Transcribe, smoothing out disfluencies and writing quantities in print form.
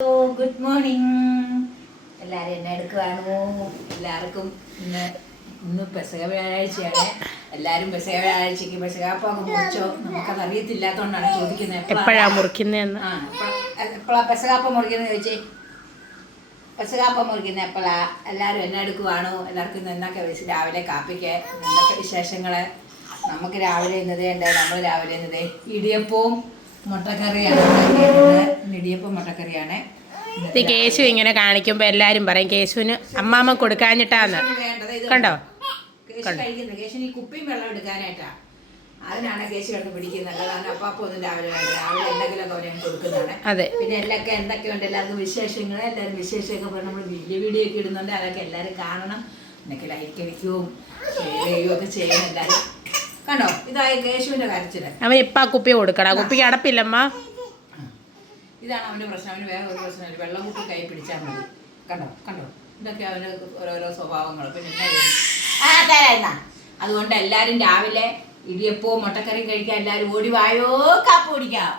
Good morning. എല്ലാവരും എന്നെ എടുക്കുവാണോ? എല്ലാവർക്കും ഇന്ന് പെസക വ്യാഴാഴ്ചയാണ്. എല്ലാവരും പെസക വ്യാഴാഴ്ചക്ക് പെസകാപ്പം മുറിച്ചോ? നമുക്കത് അറിയത്തില്ലാത്തതുകൊണ്ടാണ് ചോദിക്കുന്നത്. എപ്പോഴാ മുറിക്കുന്നതെന്ന്. എപ്പോഴാ പെസകാപ്പം മുറിക്കുന്നത് ചോദിച്ചേ. പെസകാപ്പം മുറിക്കുന്നത് എപ്പോഴാ? എല്ലാവരും എന്നെ എടുക്കുവാണോ? എല്ലാവർക്കും ഇന്ന് എന്നൊക്കെ രാവിലെ കാപ്പിക്ക് എന്തൊക്കെ വിശേഷങ്ങള്? നമുക്ക് രാവിലെ നമ്മൾ രാവിലെ ഇടിയപ്പവും മുട്ടക്കറിയാണ്. ഇടിയപ്പം മുട്ടക്കറിയാണ്. കേശു ഇങ്ങനെ കാണിക്കുമ്പോ എല്ലാരും പറയും കേശുവിന് അമ്മാമ്മ കൊടുക്കാഞ്ഞിട്ടാന്ന്. കണ്ടോ? കേശുന് ഈ കുപ്പിയും വെള്ളം എടുക്കാനായിട്ടാ. അതിനാണ് കേശു കിടന്ന് പിടിക്കുന്നത്. കാരണം അപ്പാപ്പം ഒന്നും രാവിലെ എന്തെങ്കിലുമൊക്കെ അവരെ കൊടുക്കുന്നതാണ്. അതെ. പിന്നെ എന്തൊക്കെയുണ്ട് എല്ലാവർക്കും വിശേഷങ്ങൾ. എല്ലാവരും വിശേഷമൊക്കെ പറഞ്ഞ് നമ്മൾ വീഡിയോ ഒക്കെ ഇടുന്നുണ്ട്. അതൊക്കെ എല്ലാവരും കാണണം. എന്നൊക്കെ ലൈക്ക് അടിക്കുകയും ഷെയർ ചെയ്യുകയും ഒക്കെ ചെയ്യണം എല്ലാവരും. കണ്ടോ? ഇതായ കേശുവിന്റെ കരച്ചില്. അവൻ ഇപ്പൊ ആ കുപ്പി കൊടുക്കടാ. കുപ്പിക്ക് അടപ്പില്ലമ്മ. ഇതാണ് അവന്റെ പ്രശ്നം. അവന് വേറെ ഒരു പ്രശ്നമില്ല. വെള്ളം കുപ്പി കൈ പിടിച്ചാൽ മതി. കണ്ടോ ഇതൊക്കെ അവന് ഓരോരോ സ്വഭാവങ്ങൾ. പിന്നെ അതുകൊണ്ട് എല്ലാരും രാവിലെ ഇടിയപ്പവും മുട്ടക്കറിയും കഴിക്കാൻ എല്ലാരും ഓടി വായോ, കാപ്പ് കുടിക്കാം.